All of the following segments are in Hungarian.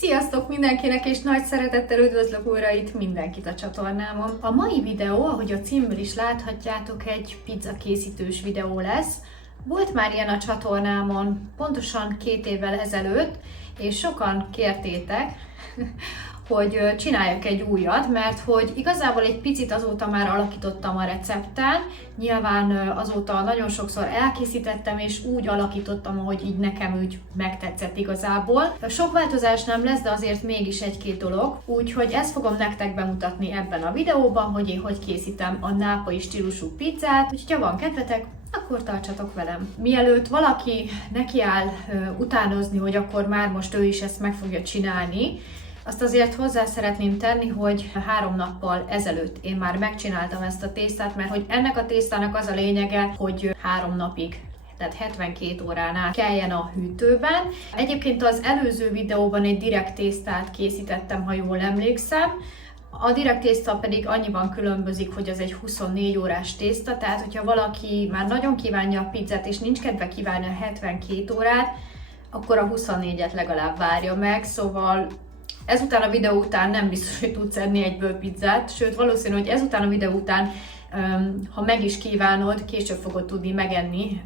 Sziasztok mindenkinek, és nagy szeretettel üdvözlök újra itt mindenkit a csatornámon. A mai videó, ahogy a címből is láthatjátok, egy pizza készítős videó lesz. Volt már ilyen a csatornámon pontosan 2 évvel ezelőtt, és sokan kértétek, hogy csináljak egy újat, mert hogy igazából egy picit azóta már alakítottam a recepten, nyilván azóta nagyon sokszor elkészítettem, és úgy alakítottam, ahogy így nekem úgy megtetszett igazából. Sok változás nem lesz, de azért mégis egy-két dolog, úgyhogy ezt fogom nektek bemutatni ebben a videóban, hogy én hogy készítem a nápolyi stílusú pizzát, úgyhogy ha van kedvetek, akkor tartsatok velem. Mielőtt valaki nekiáll utánozni, hogy akkor már most ő is ezt meg fogja csinálni, azt azért hozzá szeretném tenni, hogy 3 nappal ezelőtt én már megcsináltam ezt a tésztát, mert hogy ennek a tésztának az a lényege, hogy 3 napig, tehát 72 óránál keljen a hűtőben. Egyébként az előző videóban egy direkt tésztát készítettem, ha jól emlékszem. A direkt tészta pedig annyiban különbözik, hogy az egy 24 órás tészta, tehát hogyha valaki már nagyon kívánja a pizzát, és nincs kedve kívánni a 72 órát, akkor a 24-et legalább várja meg, szóval ezután a videó után nem biztos, hogy tudsz enni egyből pizzát, sőt valószínű, hogy ezután a videó után, ha meg is kívánod, később fogod tudni megenni,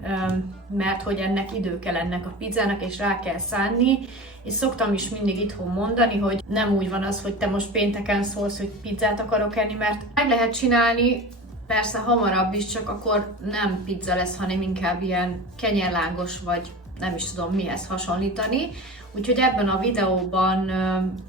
mert hogy ennek idő kell ennek a pizzának, és rá kell szánni. És szoktam is mindig itthon mondani, hogy nem úgy van az, hogy te most pénteken szólsz, hogy pizzát akarok enni, mert meg lehet csinálni, persze hamarabb is, csak akkor nem pizza lesz, hanem inkább ilyen kenyerlángos, vagy nem is tudom mihez hasonlítani. Úgyhogy ebben a videóban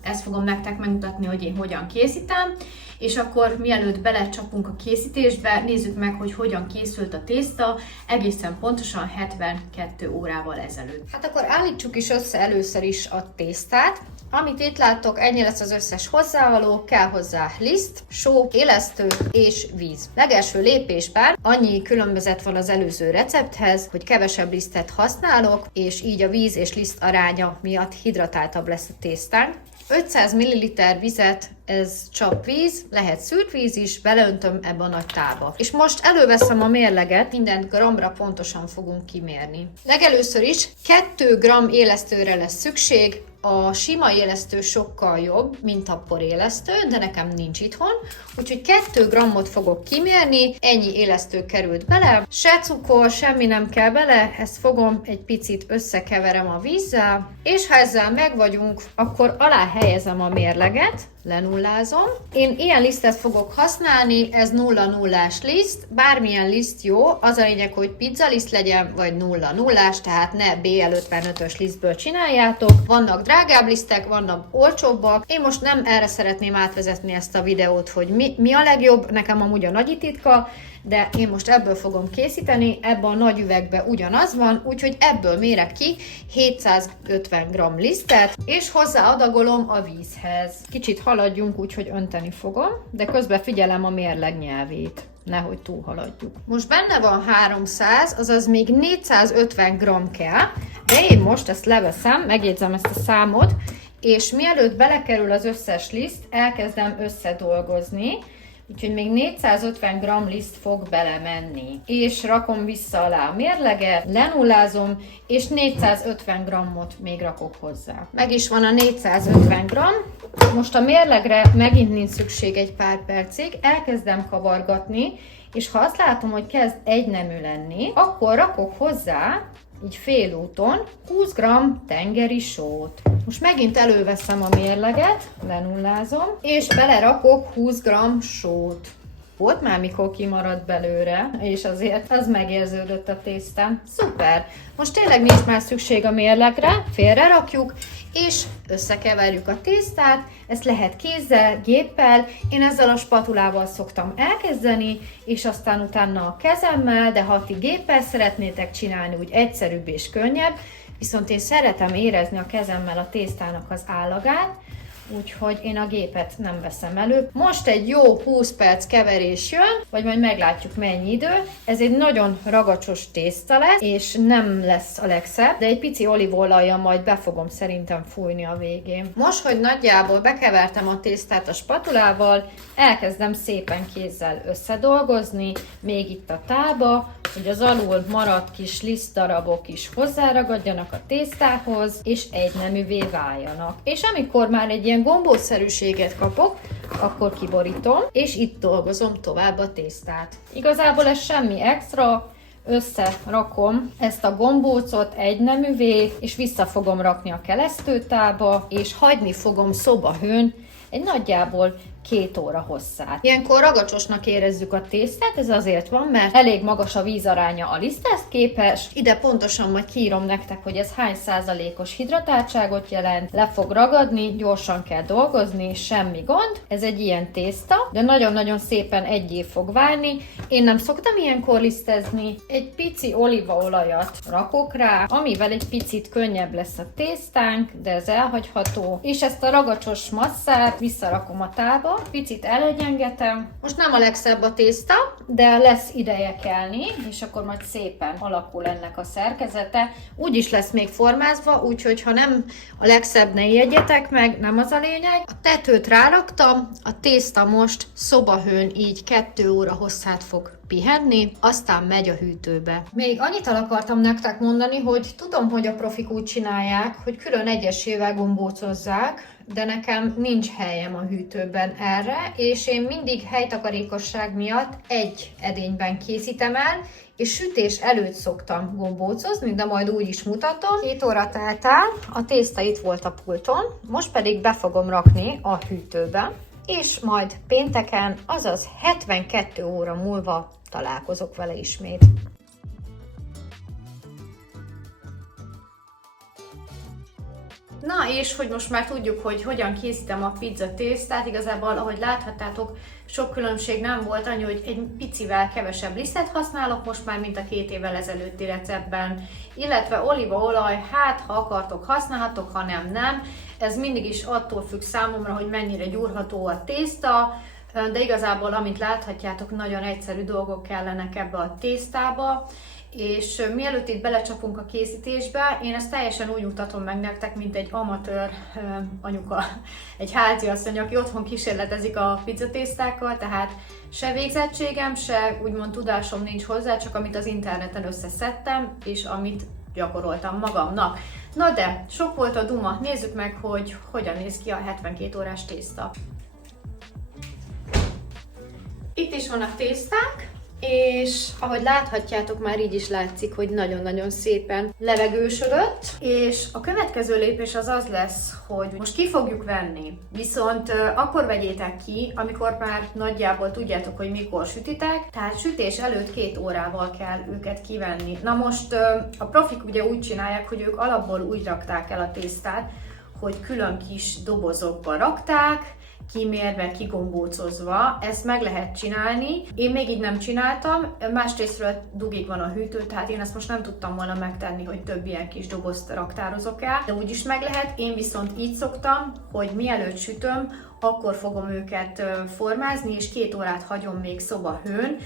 ezt fogom nektek megmutatni, hogy én hogyan készítem, és akkor mielőtt belecsapunk a készítésbe, nézzük meg, hogy hogyan készült a tészta egészen pontosan 72 órával ezelőtt. Hát akkor állítsuk is össze először is a tésztát. Amit itt láttok, ennyi lesz az összes hozzávaló, kell hozzá liszt, só, élesztő és víz. Legelső lépésben annyi különbözet van az előző recepthez, hogy kevesebb lisztet használok, és így a víz és liszt aránya miatt hidratáltabb lesz a tésztánk. 500 ml vizet, ez csapvíz, lehet szűrt víz is, beleöntöm ebbe a nagy tálba. És most előveszem a mérleget, mindent gramra pontosan fogunk kimérni. Legelőször is 2 g élesztőre lesz szükség. A sima élesztő sokkal jobb, mint a porélesztő, de nekem nincs itthon, úgyhogy 2 g-ot fogok kimérni, ennyi élesztő került bele, se cukor, semmi nem kell bele, ezt fogom, egy picit összekeverem a vízzel, és ha ezzel meg vagyunk, akkor alá helyezem a mérleget, lenullázom. Én ilyen lisztet fogok használni, ez 0-0-ás liszt, bármilyen liszt jó, az a lényeg, hogy pizzaliszt legyen, vagy 0-0-ás, tehát ne BL55-ös lisztből csináljátok. Vannak drágább lisztek, vannak olcsóbbak. Én most nem erre szeretném átvezetni ezt a videót, hogy mi a legjobb, nekem amúgy a nagy titka, de én most ebből fogom készíteni, ebben a nagy üvegben ugyanaz van, úgyhogy ebből mérek ki 750 g lisztet, és hozzáadagolom a vízhez. Kicsit haladjunk, úgyhogy önteni fogom, de közben figyelem a mérleg nyelvét, nehogy túlhaladjuk. Most benne van 300, azaz még 450 g kell, de én most ezt leveszem, megjegyzem ezt a számot, és mielőtt belekerül az összes liszt, elkezdem összedolgozni, úgyhogy még 450 g liszt fog belemenni. És rakom vissza alá a mérleget, lenullázom, és 450 g-ot még rakok hozzá. Meg is van a 450 g. Most a mérlegre megint nincs szükség egy pár percig, elkezdem kavargatni, és ha azt látom, hogy kezd egynemű lenni, akkor rakok hozzá, így félúton, 20 g tengeri sót. Most megint előveszem a mérleget, lenullázom, és belerakok 20 g sót. Volt már, mikor kimaradt belőle, és azért az megérződött a tésztán. Szuper! Most tényleg nincs már szükség a mérlegre, félre rakjuk, és összekeverjük a tésztát. Ezt lehet kézzel, géppel, én ezzel a spatulával szoktam elkezdeni, és aztán utána a kezemmel, de ha ti géppel szeretnétek csinálni, úgy egyszerűbb és könnyebb, viszont én szeretem érezni a kezemmel a tésztának az állagát, úgyhogy én a gépet nem veszem elő. Most egy jó 20 perc keverés jön, vagy majd meglátjuk mennyi idő. Ez egy nagyon ragacsos tészta lesz, és nem lesz a legszebb, de egy pici olívaolajjal majd be fogom szerintem fújni a végén. Most, hogy nagyjából bekevertem a tésztát a spatulával, elkezdem szépen kézzel összedolgozni, még itt a tálba, hogy az alul maradt kis lisztdarabok is hozzáragadjanak a tésztához, és egyneművé váljanak. És amikor már egy ilyen gombószerűséget kapok, akkor kiborítom, és itt dolgozom tovább a tésztát. Igazából ez semmi extra, összerakom ezt a gombócot egyneművé, és vissza fogom rakni a kelesztőtálba, és hagyni fogom szobahőn egy nagyjából 2 óra hosszát. Ilyenkor ragacsosnak érezzük a tésztát, ez azért van, mert elég magas a vízaránya a liszthez képest. Ide pontosan majd kiírom nektek, hogy ez hány százalékos hidratáltságot jelent, le fog ragadni, gyorsan kell dolgozni, semmi gond. Ez egy ilyen tészta, de nagyon-nagyon szépen egyé fog válni. Én nem szoktam ilyenkor lisztezni. Egy pici olívaolajat rakok rá, amivel egy picit könnyebb lesz a tésztánk, de ez elhagyható. És ezt a ragacsos masszát visszarakom a tálba, picit elegyengetem. Most nem a legszebb a tészta, de lesz ideje kelni, és akkor majd szépen alakul ennek a szerkezete. Úgy is lesz még formázva, úgyhogy ha nem a legszebb, ne ijedjetek meg, nem az a lényeg. A tetőt ráraktam, a tészta most szobahőn így 2 óra hosszát fog pihenni, aztán megy a hűtőbe. Még annyit el akartam nektek mondani, hogy tudom, hogy a profik úgy csinálják, hogy külön egyesével gombócozzák, de nekem nincs helyem a hűtőben erre, és én mindig helytakarékosság miatt egy edényben készítem el, és sütés előtt szoktam gombócozni, de majd úgy is mutatom. 2 óra telt el, a tészta itt volt a pulton, most pedig be fogom rakni a hűtőbe, és majd pénteken, azaz 72 óra múlva találkozok vele ismét. Na és hogy most már tudjuk, hogy hogyan készítem a pizza tésztát, igazából ahogy láthattátok, sok különbség nem volt, annyi, hogy egy picivel kevesebb lisztet használok most már, mint a 2 évvel ezelőtti receptben, illetve olívaolaj, hát ha akartok használhatok, ha nem, nem. Ez mindig is attól függ számomra, hogy mennyire gyúrható a tészta, de igazából, amint láthatjátok, nagyon egyszerű dolgok kellenek ebbe a tésztába. És mielőtt itt belecsapunk a készítésbe, én ezt teljesen úgy mutatom meg nektek, mint egy amatőr anyuka, egy háziasszony, aki otthon kísérletezik a pizzatésztákkal, tehát se végzettségem, se úgymond tudásom nincs hozzá, csak amit az interneten összeszedtem, és amit gyakoroltam magamnak. Na de, sok volt a duma, nézzük meg, hogy hogyan néz ki a 72 órás tészta. Itt is van a tésztánk, és ahogy láthatjátok, már így is látszik, hogy nagyon-nagyon szépen levegősödött, és a következő lépés az az lesz, hogy most ki fogjuk venni, viszont akkor vegyétek ki, amikor már nagyjából tudjátok, hogy mikor sütitek, tehát sütés előtt 2 órával kell őket kivenni. Na most a profik ugye úgy csinálják, hogy ők alapból úgy rakták el a tésztát, hogy külön kis dobozokba rakták, kimérve, kigombócozva, ezt meg lehet csinálni. Én még így nem csináltam, másrésztről dugig van a hűtő, tehát én ezt most nem tudtam volna megtenni, hogy több ilyen kis dobozt raktározok el, de úgy is meg lehet. Én viszont így szoktam, hogy mielőtt sütöm, akkor fogom őket formázni, és 2 órát hagyom még szobahőn.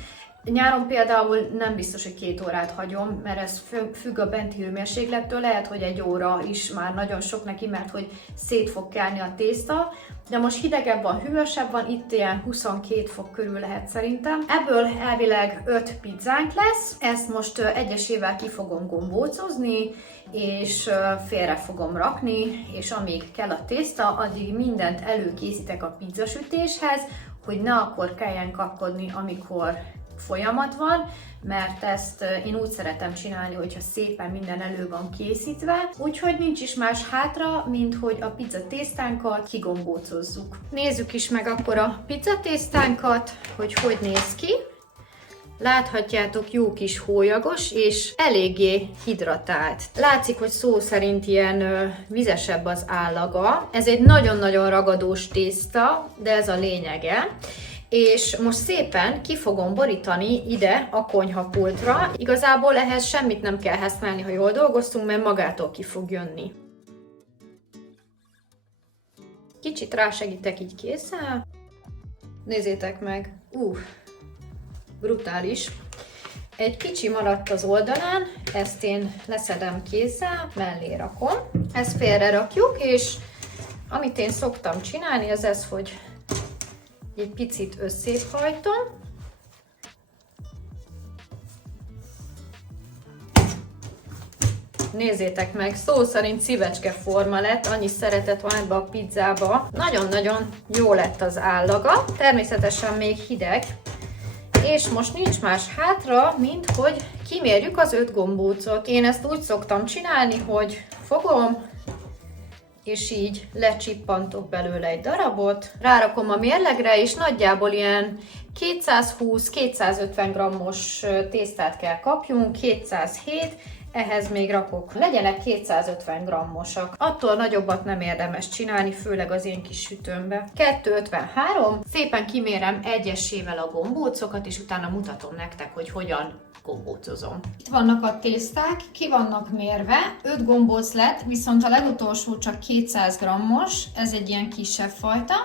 Nyáron például nem biztos, hogy 2 órát hagyom, mert ez függ a benti hőmérséklettől, lehet, hogy 1 óra is már nagyon sok neki, mert hogy szét fog kelni a tészta, de most hidegebb van, hűvösebb van, itt ilyen 22 fok körül lehet szerintem. Ebből elvileg 5 pizzánk lesz, ezt most egyesével ki fogom gombócozni, és félre fogom rakni, és amíg kell a tészta, addig mindent előkészítek a pizzasütéshez, hogy ne akkor kelljen kapkodni, amikor folyamat van, mert ezt én úgy szeretem csinálni, hogyha szépen minden elő van készítve, úgyhogy nincs is más hátra, mint hogy a pizza tésztánkat kigombócozzuk. Nézzük is meg akkor a pizza tésztánkat, hogy néz ki. Láthatjátok, jó kis hólyagos és eléggé hidratált. Látszik, hogy szó szerint ilyen vizesebb az állaga. Ez egy nagyon-nagyon ragadós tészta, de ez a lényege. És most szépen ki fogom borítani ide a konyhapultra. Igazából ehhez semmit nem kell használni, ha jól dolgoztunk, mert magától ki fog jönni. Kicsit rásegítek így kézzel. Nézzétek meg! Brutális! Egy kicsi maradt az oldalán, ezt én leszedem kézzel, mellé rakom. Ezt félre rakjuk, és amit én szoktam csinálni, az ez, hogy egy picit összébb hajtom. Nézzétek meg, szó szerint szívecske forma lett, annyi szeretet van ebbe a pizzába. Nagyon-nagyon jó lett az állaga, természetesen még hideg, és most nincs más hátra, mint hogy kimérjük az 5 gombócot. Én ezt úgy szoktam csinálni, hogy fogom, és így lecsippantok belőle egy darabot, rárakom a mérlegre, és nagyjából ilyen 220-250 g-os tésztát kell kapjunk, 207, ehhez még rakok, legyenek 250 g-osak. Attól nagyobbat nem érdemes csinálni, főleg az én kis sütőmbe. 253, szépen kimérem egyesével a gombócokat, és utána mutatom nektek, hogy hogyan gombócozom. Itt vannak a tészták, ki vannak mérve, 5 gombóc lett, viszont a legutolsó csak 200 g-os, ez egy ilyen kisebb fajta,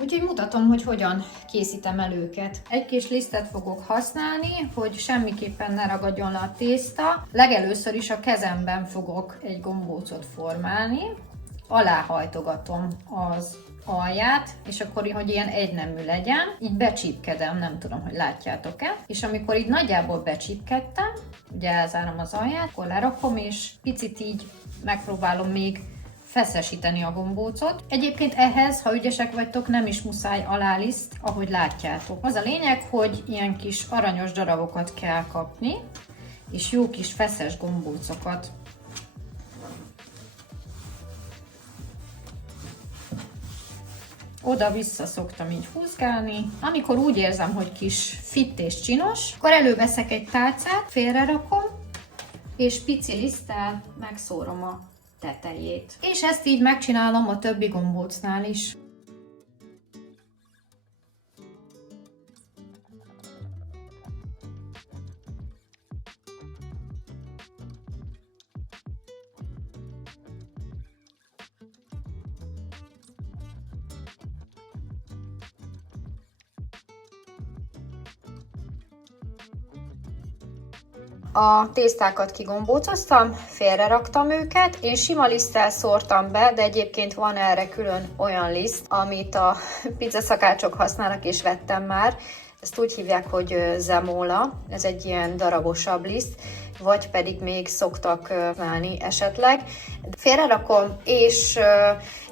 úgyhogy mutatom, hogy hogyan készítem el őket. Egy kis lisztet fogok használni, hogy semmiképpen ne ragadjon le a tészta. Legelőször is a kezemben fogok egy gombócot formálni, aláhajtogatom az alját, és akkor, hogy ilyen egynemű legyen, így becsípkedem, nem tudom, hogy látjátok-e, és amikor így nagyjából becsípkedtem, ugye elzárom az alját, akkor lerakom, és picit így megpróbálom még feszesíteni a gombócot. Egyébként ehhez, ha ügyesek vagytok, nem is muszáj aláliszt, ahogy látjátok. Az a lényeg, hogy ilyen kis aranyos darabokat kell kapni, és jó kis feszes gombócokat. Oda-vissza szoktam így húzgálni. Amikor úgy érzem, hogy kis fitt és csinos, akkor előveszek egy tálcát, félrerakom, és pici liszttel megszórom a tetejét. És ezt így megcsinálom a többi gombócnál is. A tésztákat kigombócoztam, félreraktam őket, én sima liszttel szórtam be, de egyébként van erre külön olyan liszt, amit a pizzaszakácsok használnak, és vettem már. Ezt úgy hívják, hogy zemóla, ez egy ilyen darabosabb liszt, vagy pedig még szoktak használni esetleg. Félrerakom, és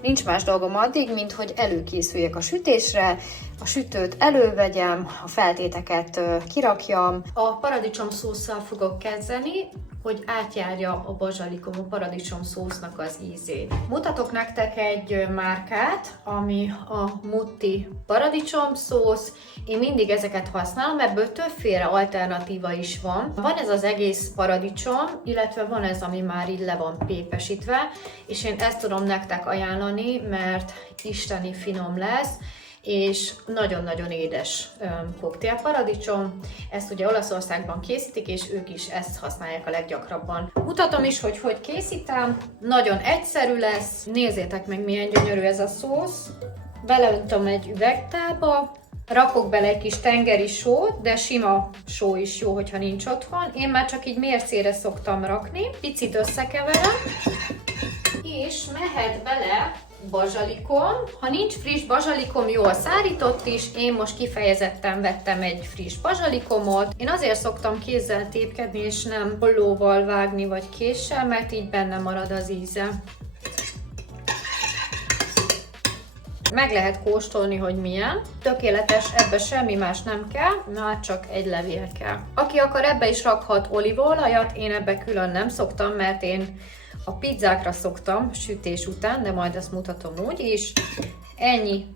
nincs más dolgom addig, mint hogy előkészüljek a sütésre, a sütőt elővegyem, a feltéteket kirakjam. A paradicsom szósszal fogok kezdeni, hogy átjárja a bazsalikom a paradicsom szósznak az ízét. Mutatok nektek egy márkát, ami a Mutti paradicsom szósz. Én mindig ezeket használom, ebből többféle alternatíva is van. Van ez az egész paradicsom, illetve van ez, ami már így le van pépesítve, és én ezt tudom nektek ajánlani, mert isteni finom lesz, és nagyon-nagyon édes koktélparadicsom. Ezt ugye Olaszországban készítik, és ők is ezt használják a leggyakrabban. Mutatom is, hogy hogy készítem. Nagyon egyszerű lesz. Nézzétek meg, milyen gyönyörű ez a szósz. Beleöntöm egy üvegtálba, rakok bele egy kis tengeri sót, de sima só is jó, hogyha nincs otthon. Én már csak így mércére szoktam rakni. Picit összekeverem, és mehet bele bazsalikom. Ha nincs friss bazsalikom, jól szárított is, én most kifejezetten vettem egy friss bazsalikomot. Én azért szoktam kézzel tépkedni, és nem hollóval vágni vagy késsel, mert így benne marad az íze. Meg lehet kóstolni, hogy milyen. Tökéletes, ebbe semmi más nem kell, már csak egy levél kell. Aki akar, ebbe is rakhat olívaolajat, én ebbe külön nem szoktam, mert én a pizzákra szoktam sütés után, de majd ezt mutatom úgy is.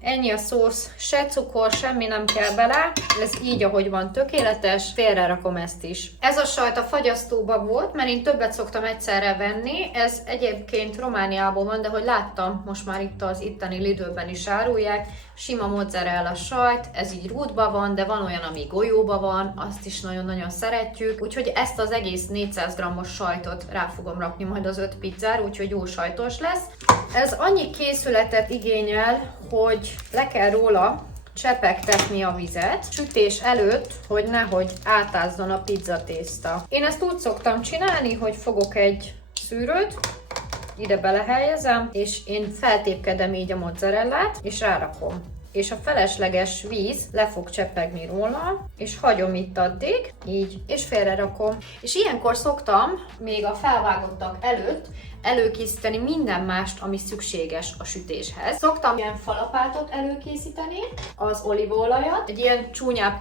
Ennyi a szósz, se cukor, semmi nem kell bele, ez így, ahogy van, tökéletes, félre rakom ezt is. Ez a sajt a fagyasztóban volt, mert én többet szoktam egyszerre venni, ez egyébként Romániában van, de hogy láttam, most már itt az itteni Lidlben is árulják, sima mozzarella sajt, ez így rútban van, de van olyan, ami golyóban van, azt is nagyon-nagyon szeretjük, úgyhogy ezt az egész 400 g-os sajtot rá fogom rakni majd az 5 pizzára, úgyhogy jó sajtos lesz. Ez annyi készületet igényel, hogy le kell róla csepegtetni a vizet sütés előtt, hogy nehogy átázzon a pizzatészta. Én ezt úgy szoktam csinálni, hogy fogok egy szűrőt, ide belehelyezem, és én feltépkedem így a mozzarellát, és rárakom. És a felesleges víz le fog csepegni róla, és hagyom itt addig, így, és félre rakom. És ilyenkor szoktam még a felvágottak előtt előkészíteni minden mást, ami szükséges a sütéshez. Szoktam ilyen falapátot előkészíteni, az olívaolajat, egy ilyen csúnyább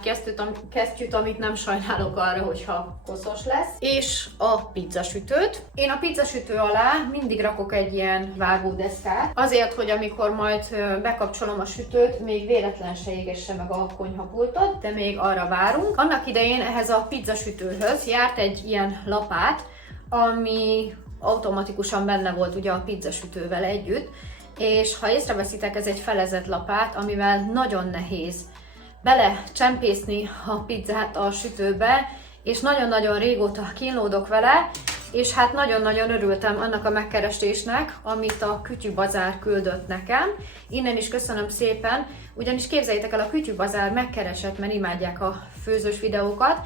kesztyűt, amit nem sajnálok arra, hogyha koszos lesz, és a pizzasütőt. Én a pizzasütő alá mindig rakok egy ilyen vágódeszkát, azért, hogy amikor majd bekapcsolom a sütőt, még véletlen se égesse meg a konyhapultot, de még arra várunk. Annak idején ehhez a pizzasütőhöz járt egy ilyen lapát, ami automatikusan benne volt ugye a pizzasütővel együtt, és ha észreveszitek, ez egy felezett lapát, amivel nagyon nehéz belecsempészni a pizzát a sütőbe, és nagyon-nagyon régóta kínlódok vele, és hát nagyon-nagyon örültem annak a megkeresésnek, amit a Kütyű-bazár küldött nekem. Innen is köszönöm szépen, ugyanis képzeljétek el, a Kütyű-bazár megkeresett, mert imádják a főzős videókat,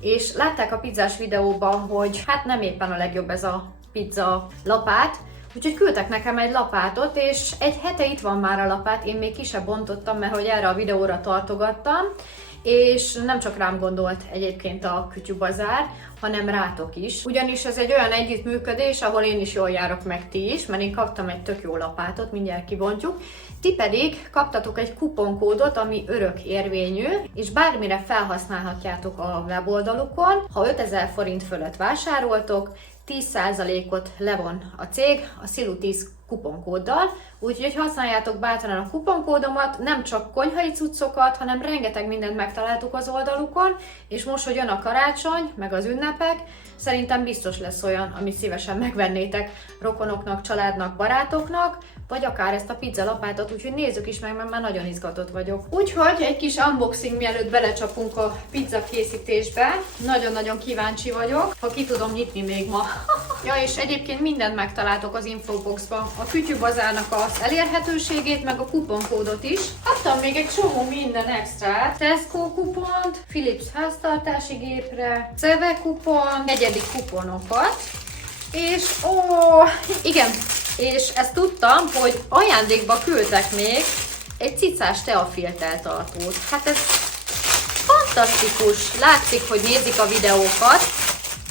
és látták a pizzás videóban, hogy hát nem éppen a legjobb ez a pizza lapát, úgyhogy küldtek nekem egy lapátot, és egy hete itt van már a lapát, én még ki sem bontottam, mert hogy erre a videóra tartogattam, és nem csak rám gondolt egyébként a Kütyű-bazár, hanem rátok is. Ugyanis ez egy olyan együttműködés, ahol én is jól járok, meg ti is, mert én kaptam egy tök jó lapátot, mindjárt kibontjuk. Ti pedig kaptatok egy kuponkódot, ami örök érvényű, és bármire felhasználhatjátok a weboldalukon. Ha 5000 forint fölött vásároltok, 10%-ot levon a cég a Szilu10 kuponkóddal, úgyhogy használjátok bátran a kuponkódomat, nem csak konyhai cuccokat, hanem rengeteg mindent megtaláltuk az oldalukon, és most, hogy jön a karácsony, meg az ünnepek, szerintem biztos lesz olyan, amit szívesen megvennétek rokonoknak, családnak, barátoknak, vagy akár ezt a pizza lapátot, úgyhogy nézzük is meg, mert már nagyon izgatott vagyok. Úgyhogy egy kis unboxing mielőtt belecsapunk a pizza készítésbe. Nagyon-nagyon kíváncsi vagyok, ha ki tudom nyitni még ma. Ja, és egyébként mindent megtaláltok az infoboxban. A Kütyű-bazárnak az elérhetőségét, meg a kuponkódot is. Adtam még egy csomó minden extrát. Tesco kupont, Philips háztartási gépre, Ceve kupon, negyedik kuponokat. És igen, és ezt tudtam, hogy ajándékba küldtek még egy cicás teafiltertartót. Hát ez fantasztikus! Látszik, hogy nézik a videókat.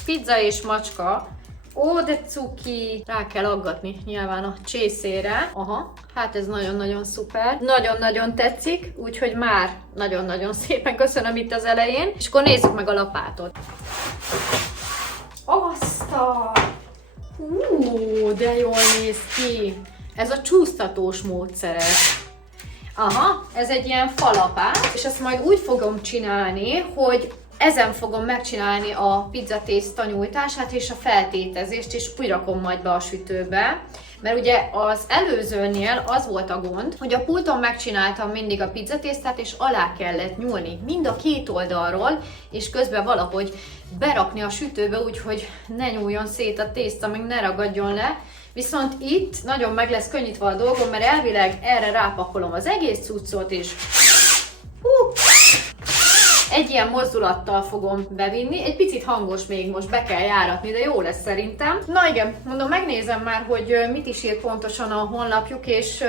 Pizza és macska. Ó, de cuki! Rá kell aggatni nyilván a csészére. Aha, hát ez nagyon-nagyon szuper. Nagyon-nagyon tetszik, úgyhogy már nagyon-nagyon szépen köszönöm itt az elején. És akkor nézzük meg a lapátot. De jól néz ki! Ez a csúsztatós módszeres. Aha, ez egy ilyen falapát, és ezt majd úgy fogom csinálni, hogy ezen fogom megcsinálni a pizzatészta nyújtását és a feltétezést, és úgy rakom majd be a sütőbe. Mert ugye az előzőnél az volt a gond, hogy a pulton megcsináltam mindig a pizzatésztát, és alá kellett nyúlni mind a két oldalról, és közben valahogy berakni a sütőbe, úgyhogy ne nyúljon szét a tészta, még ne ragadjon le. Viszont itt nagyon meg lesz könnyítve a dolgom, mert elvileg erre rápakolom az egész cuccot, és egy ilyen mozdulattal fogom bevinni. Egy picit hangos még most, be kell járatni, de jó lesz szerintem. Na igen, mondom, megnézem már, hogy mit is ír pontosan a honlapjuk, és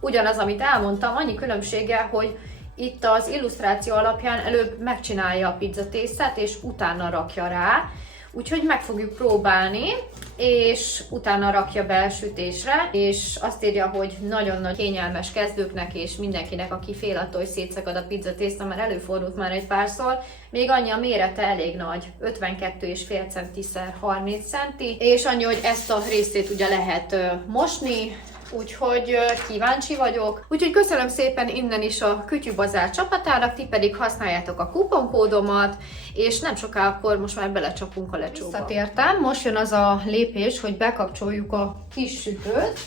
ugyanaz, amit elmondtam, annyi különbséggel, hogy itt az illusztráció alapján előbb megcsinálja a pizzatésztát, és utána rakja rá. Úgyhogy meg fogjuk próbálni, és utána rakja be sütésre, és azt írja, hogy nagyon nagy kényelmes kezdőknek és mindenkinek, aki fél attól, hogy szétszakad a pizzatészta, mert előfordult már egy párszor. Még annyi a mérete elég nagy, 52,5 cm x 30 cm, és annyi, hogy ezt a részét ugye lehet mosni, úgyhogy kíváncsi vagyok. Úgyhogy köszönöm szépen innen is a Kütyű-bazár csapatának, ti pedig használjátok a kuponkódomat, és nem soká akkor most már belecsapunk a lecsóba. Visszatértem, most jön az a lépés, hogy bekapcsoljuk a kis sütőt,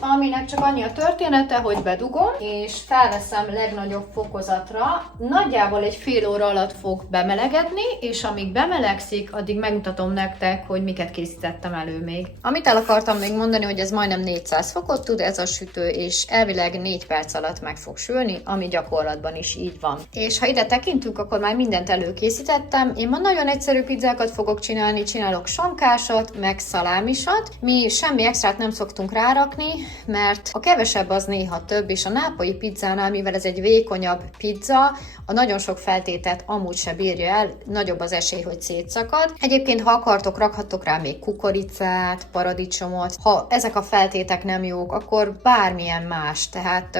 aminek csak annyi a története, hogy bedugom, és felveszem legnagyobb fokozatra. Nagyjából egy fél óra alatt fog bemelegedni, és amíg bemelegszik, addig megmutatom nektek, hogy miket készítettem elő még. Amit el akartam még mondani, hogy ez majdnem 400 fokot tud ez a sütő, és elvileg 4 perc alatt meg fog sülni, ami gyakorlatban is így van. És ha ide tekintünk, akkor már mindent előkészítettem. Én ma nagyon egyszerű pizzákat fogok csinálni, csinálok sonkásat, meg szalámisat. Mi semmi extrát nem szoktunk rárakni, mert a kevesebb az néha több, és a nápolyi pizzánál, mivel ez egy vékonyabb pizza, a nagyon sok feltételt amúgy se bírja el, nagyobb az esély, hogy szétszakad. Egyébként, ha akartok, rakhattok rá még kukoricát, paradicsomot. Ha ezek a feltétek nem jók, akkor bármilyen más. Tehát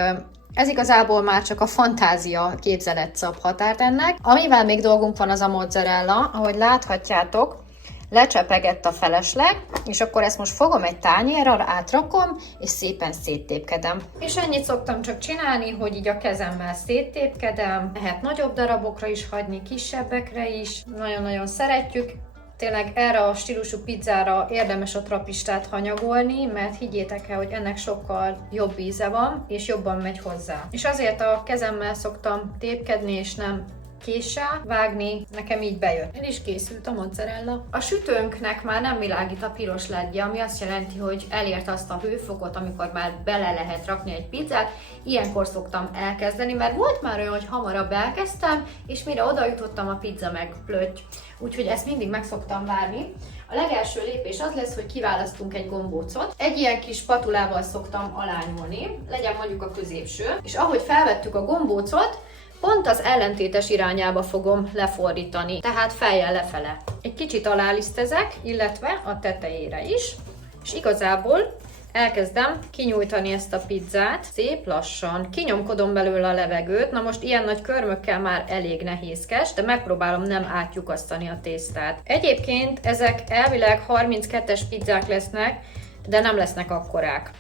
ez igazából már csak a fantázia képzelet szab határt ennek. Amivel még dolgunk van, az a mozzarella, ahogy láthatjátok, lecsepegett a felesleg, és akkor ezt most fogom egy tányérra, átrakom, és szépen széttépkedem. És ennyit szoktam csak csinálni, hogy így a kezemmel széttépkedem. Lehet nagyobb darabokra is hagyni, kisebbekre is. Nagyon-nagyon szeretjük. Tényleg erre a stílusú pizzára érdemes a trapistát hanyagolni, mert higgyétek el, hogy ennek sokkal jobb íze van, és jobban megy hozzá. És azért a kezemmel szoktam tépkedni, és nem késsel vágni, nekem így bejött. El is készült a mozzarella. A sütőnknek már nem világít a piros ledje, ami azt jelenti, hogy elért azt a hőfokot, amikor már bele lehet rakni egy pizzát. Ilyenkor szoktam elkezdeni, mert volt már olyan, hogy hamarabb elkezdtem, és mire oda jutottam, a pizza meg plöty. Úgyhogy ezt mindig meg szoktam várni. A legelső lépés az lesz, hogy kiválasztunk egy gombócot. Egy ilyen kis spatulával szoktam alányulni, legyen mondjuk a középső, és ahogy felvettük a gombócot, pont az ellentétes irányába fogom lefordítani, tehát fejjel lefele. Egy kicsit alálisztezek, illetve a tetejére is, és igazából elkezdem kinyújtani ezt a pizzát, szép lassan, kinyomkodom belőle a levegőt. Na most ilyen nagy körmökkel már elég nehézkes, de megpróbálom nem átlyukasztani a tésztát. Egyébként ezek elvileg 32-es pizzák lesznek, de nem lesznek akkorák.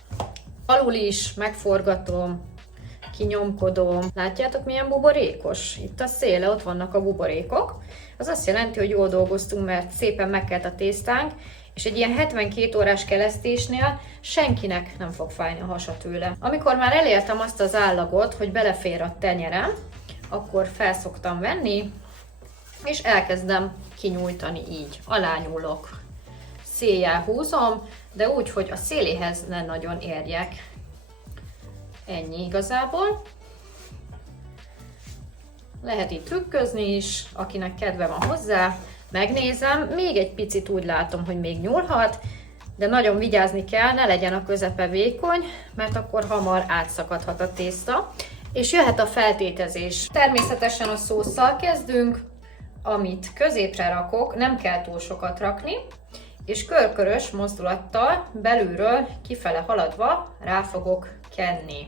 Alul is megforgatom, kinyomkodom. Látjátok, milyen buborékos? Itt a széle, ott vannak a buborékok. Az azt jelenti, hogy jól dolgoztunk, mert szépen megkelt a tésztánk, és egy ilyen 72 órás kelesztésnél senkinek nem fog fájni a hasa tőle. Amikor már elértem azt az állagot, hogy belefér a tenyerem, akkor felszoktam venni, és elkezdem kinyújtani így. Alányulok. Széjjel húzom, de úgy, hogy a széléhez ne nagyon érjek. Ennyi igazából. Lehet itt trükközni is, akinek kedve van hozzá. Megnézem, még egy picit úgy látom, hogy még nyúlhat, de nagyon vigyázni kell, ne legyen a közepe vékony, mert akkor hamar átszakadhat a tészta. És jöhet a feltétezés. Természetesen a szósszal kezdünk, amit középre rakok, nem kell túl sokat rakni, és körkörös mozdulattal belülről kifele haladva rá fogok kenni.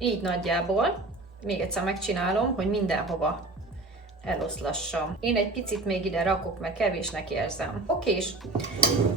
Így nagyjából. Még egyszer megcsinálom, hogy mindenhova eloszlassam. Én egy picit még ide rakok, mert kevésnek érzem. Oké, és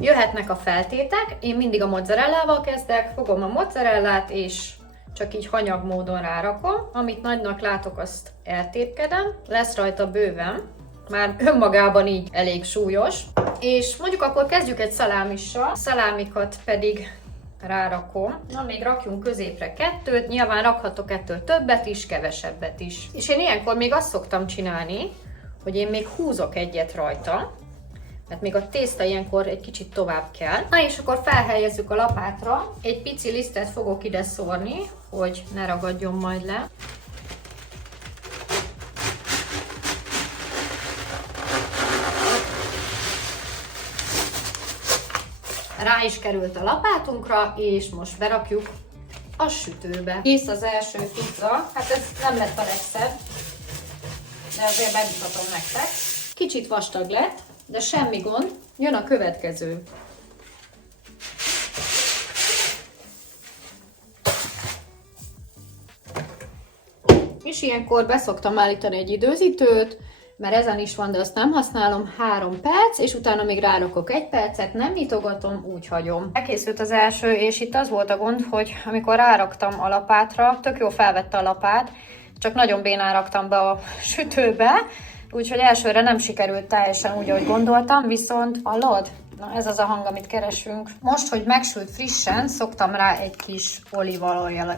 jöhetnek a feltétek. Én mindig a mozzarellával kezdek, fogom a mozzarellát, és csak így hanyag módon rárakom. Amit nagynak látok, azt eltépkedem. Lesz rajta bőven. Már önmagában így elég súlyos. És mondjuk akkor kezdjük egy szalámissal. A szalámikat pedig rárakom. Na, még rakjunk középre 2, nyilván rakhatok ettől többet is, kevesebbet is. És én ilyenkor még azt szoktam csinálni, hogy én még húzok egyet rajta, mert még a tészta ilyenkor egy kicsit tovább kell. Na, és akkor felhelyezzük a lapátra. Egy pici lisztet fogok ide szórni, hogy ne ragadjon majd le. Rá is került a lapátunkra, és most berakjuk a sütőbe. Kész az első pizza. Hát ez nem lett a legszebb, de azért bemutatom nektek. Kicsit vastag lett, de semmi gond. Jön a következő. És ilyenkor beszoktam állítani egy időzítőt, mert ezen is van, de azt nem használom, 3 perc, és utána még rárakok 1 percet, nem nyitogatom, úgy hagyom. Elkészült az első, és itt az volt a gond, hogy amikor ráraktam a lapátra, tök jó felvette a lapát, csak nagyon bénán raktam be a sütőbe, úgyhogy elsőre nem sikerült teljesen úgy, ahogy gondoltam, viszont hallod? Na, ez az a hang, amit keresünk. Most, hogy megsült frissen, szoktam rá egy kis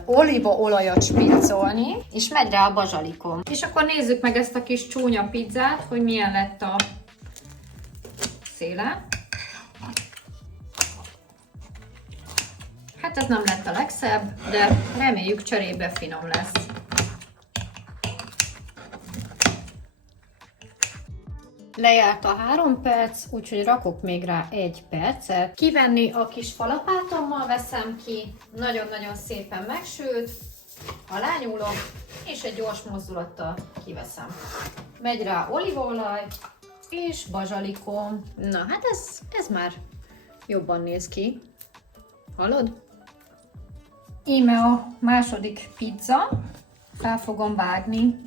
olívaolajat spiccolni, és megy rá a bazsalikom. És akkor nézzük meg ezt a kis csúnya pizzát, hogy milyen lett a széle. Hát ez nem lett a legszebb, de reméljük cserébe finom lesz. Lejárt a 3 perc, úgyhogy rakok még rá 1 percet. Kivenni a kis falapátommal veszem ki, nagyon-nagyon szépen megsült, alányúlom, és egy gyors mozdulattal kiveszem. Megy rá olívaolaj és bazsalikom. Na hát ez már jobban néz ki. Hallod? Íme a második pizza. Fel fogom vágni.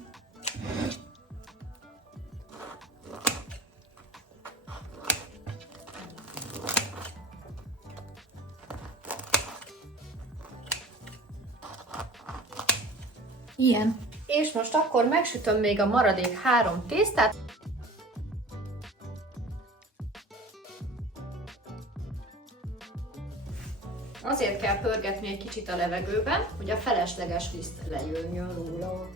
Ilyen. És most akkor megsütöm még a maradék 3 tésztát. Azért kell pörgetni egy kicsit a levegőben, hogy a felesleges liszt lejöjjön róla.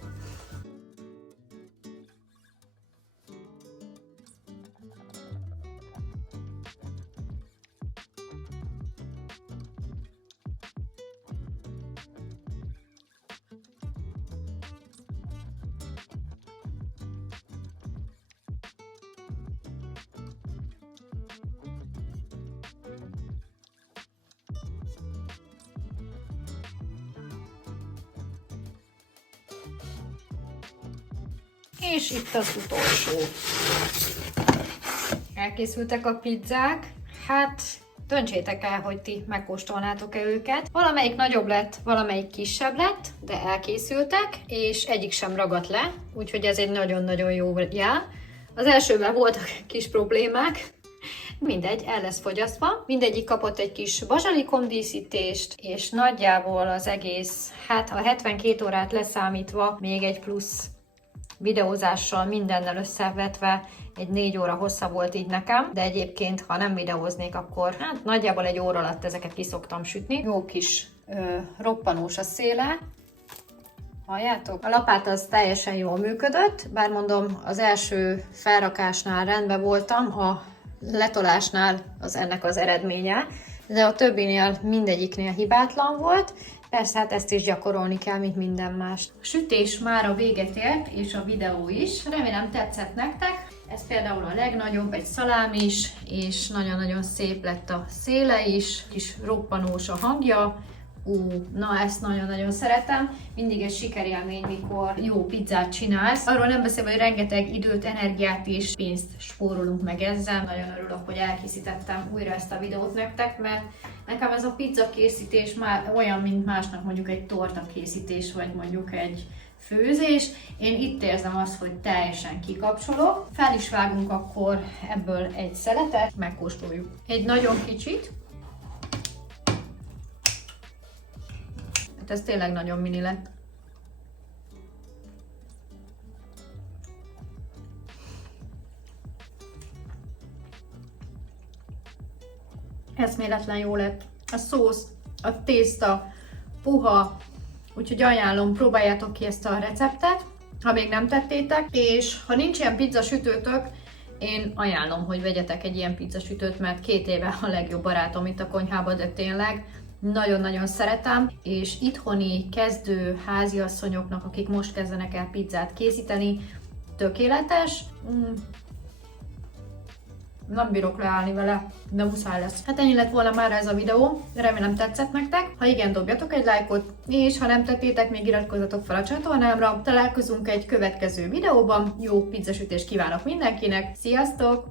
És itt az utolsó. Elkészültek a pizzák. Hát döntsétek el, hogy ti megkóstolnátok-e őket. Valamelyik nagyobb lett, valamelyik kisebb lett, de elkészültek, és egyik sem ragadt le, úgyhogy ez egy nagyon-nagyon jó jel. Az elsőben voltak kis problémák, mindegy, el lesz fogyasztva. Mindegyik kapott egy kis bazsalikom díszítést, és nagyjából az egész, hát a 72 órát leszámítva, még egy plusz videózással, mindennel összevetve egy 4 óra hossza volt így nekem, de egyébként, ha nem videóznék, akkor hát nagyjából egy óra alatt ezeket ki szoktam sütni. Jó kis roppanós a széle. Halljátok? A lapát az teljesen jól működött, bár mondom, az első felrakásnál rendben voltam, a letolásnál az ennek az eredménye, de a többinél mindegyiknél hibátlan volt. Persze, hát ezt is gyakorolni kell, mint minden más. A sütés már a véget ért, és a videó is. Remélem tetszett nektek. Ez például a legnagyobb, egy szalámis, és nagyon-nagyon szép lett a széle is. Kis roppanós a hangja. Na, ezt nagyon-nagyon szeretem. Mindig egy sikerélmény, mikor jó pizzát csinálsz. Arról nem beszélve, hogy rengeteg időt, energiát és pénzt spórolunk meg ezzel. Nagyon örülök, hogy elkészítettem újra ezt a videót nektek, mert nekem ez a pizza készítés már olyan, mint másnak mondjuk egy torta készítés, vagy mondjuk egy főzés. Én itt érzem azt, hogy teljesen kikapcsolok. Fel is vágunk akkor ebből egy szeletet, megkóstoljuk. Egy nagyon kicsit. Ez tényleg nagyon mini lett. Eszméletlen jó lett. A szósz, a tészta, puha, úgyhogy ajánlom, próbáljátok ki ezt a receptet, ha még nem tettétek, és ha nincs ilyen pizzasütőtök, én ajánlom, hogy vegyetek egy ilyen pizzasütőt, mert 2 éve a legjobb barátom itt a konyhában, de tényleg nagyon-nagyon szeretem, és itthoni kezdő háziasszonyoknak, akik most kezdenek el pizzát készíteni, tökéletes. Nem bírok leállni vele, de muszáj lesz. Hát ennyi lett volna már ez a videó, remélem tetszett nektek. Ha igen, dobjatok egy lájkot, és ha nem tettétek, még iratkozzatok fel a csatornámra. Találkozunk egy következő videóban. Jó pizzasütést kívánok mindenkinek, sziasztok!